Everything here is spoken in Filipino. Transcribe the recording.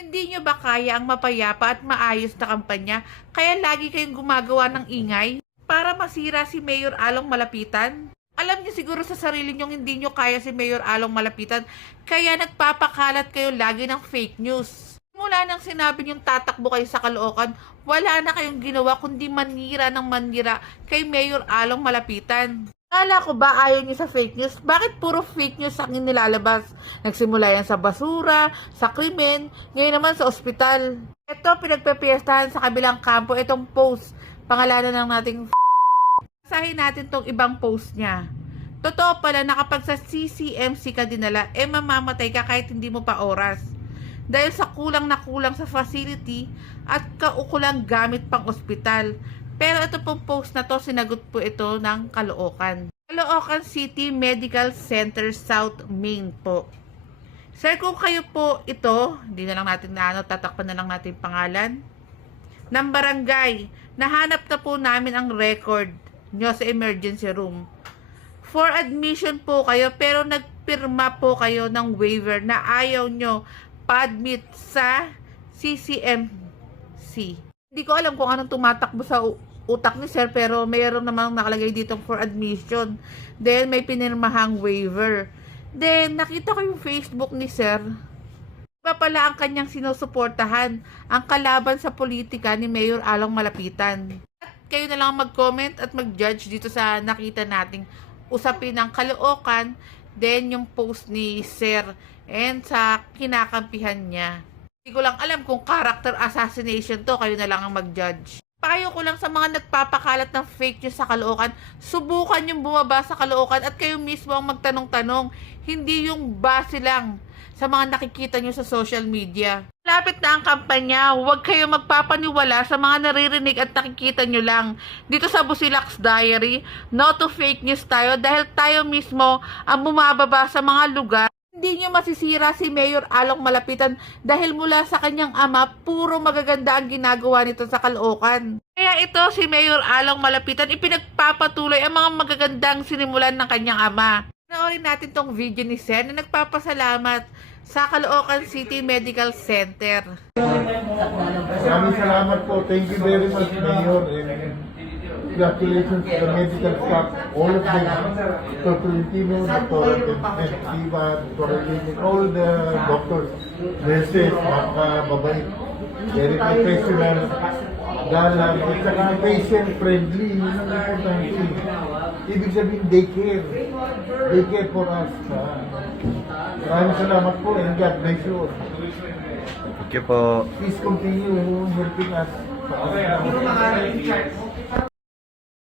Hindi nyo ba kaya ang mapayapa at maayos na kampanya, kaya lagi kayong gumagawa ng ingay para masira si Mayor Along Malapitan? Alam niyo siguro sa sarili nyong hindi nyo kaya si Mayor Along Malapitan, kaya nagpapakalat kayo lagi ng fake news. Mula nang sinabi niyong tatakbo kayo sa Caloocan, wala na kayong ginawa kundi manira ng manira kay Mayor Along Malapitan. Kala ko ba ayaw niyo sa fake news? Bakit puro fake news ang nilalabas? Nagsimula yan sa basura, sa krimen, ngayon naman sa ospital. Ito, pinagpepiestahan sa kabilang kampo, itong post. Pangalanan ng nating basahin natin tong ibang post niya. Totoo pala na kapag sa CCMC ka dinala, mamamatay ka kahit hindi mo pa oras. Dahil sa kulang na kulang sa facility at kaukulang gamit pang ospital. Pero ito pong post na to, sinagot po ito ng Caloocan. Caloocan City Medical Center South Main po. Sir, kung kayo po ito, hindi na lang natin tatakpan na lang natin pangalan ng barangay. Nahanap na po namin ang record nyo sa emergency room. For admission po kayo, pero nagpirma po kayo ng waiver na ayaw nyo pa-admit sa CCMC. Hindi ko alam kung anong tumatakbo sa utak ni sir, pero mayroon namang nakalagay dito for admission. Then may pinirmahang waiver. Then nakita ko yung Facebook ni sir. Iba pala ang kanyang sinusuportahan, ang kalaban sa politika ni Mayor Along Malapitan. At kayo na lang mag-comment at mag-judge dito sa nakita nating usapin ng Caloocan, then yung post ni sir and sa kinakampihan niya. Hindi ko lang alam kung character assassination to, kayo na lang ang mag-judge. Payo ko lang sa mga nagpapakalat ng fake news sa Caloocan, subukan yung bumaba sa Caloocan at kayo mismo ang magtanong-tanong, hindi yung base lang sa mga nakikita nyo sa social media. Lapit na ang kampanya, huwag kayo magpapaniwala sa mga naririnig at nakikita nyo lang. Dito sa Busilak's Diary, no to fake news tayo dahil tayo mismo ang bumababa sa mga lugar. Hindi nyo masisira si Mayor Along Malapitan dahil mula sa kanyang ama, puro magaganda ang ginagawa nito sa Caloocan. Kaya ito, si Mayor Along Malapitan, ipinagpapatuloy ang mga magagandang sinimulan ng kanyang ama. Panoorin natin tong video ni Sen na nagpapasalamat sa Caloocan City Medical Center. Maraming salamat po. Thank you very much, Mayor. Congratulations to the medical staff, all of them, Dr. Tolentino, Dr. Eva, Dr. Elene, all the doctors, nurses, napakababait, very professional, galang, at saka patient-friendly, yun ang importante. Ibig sabihin, they care for us. Maraming salamat po and God bless you. Thank you po. Please continue helping us.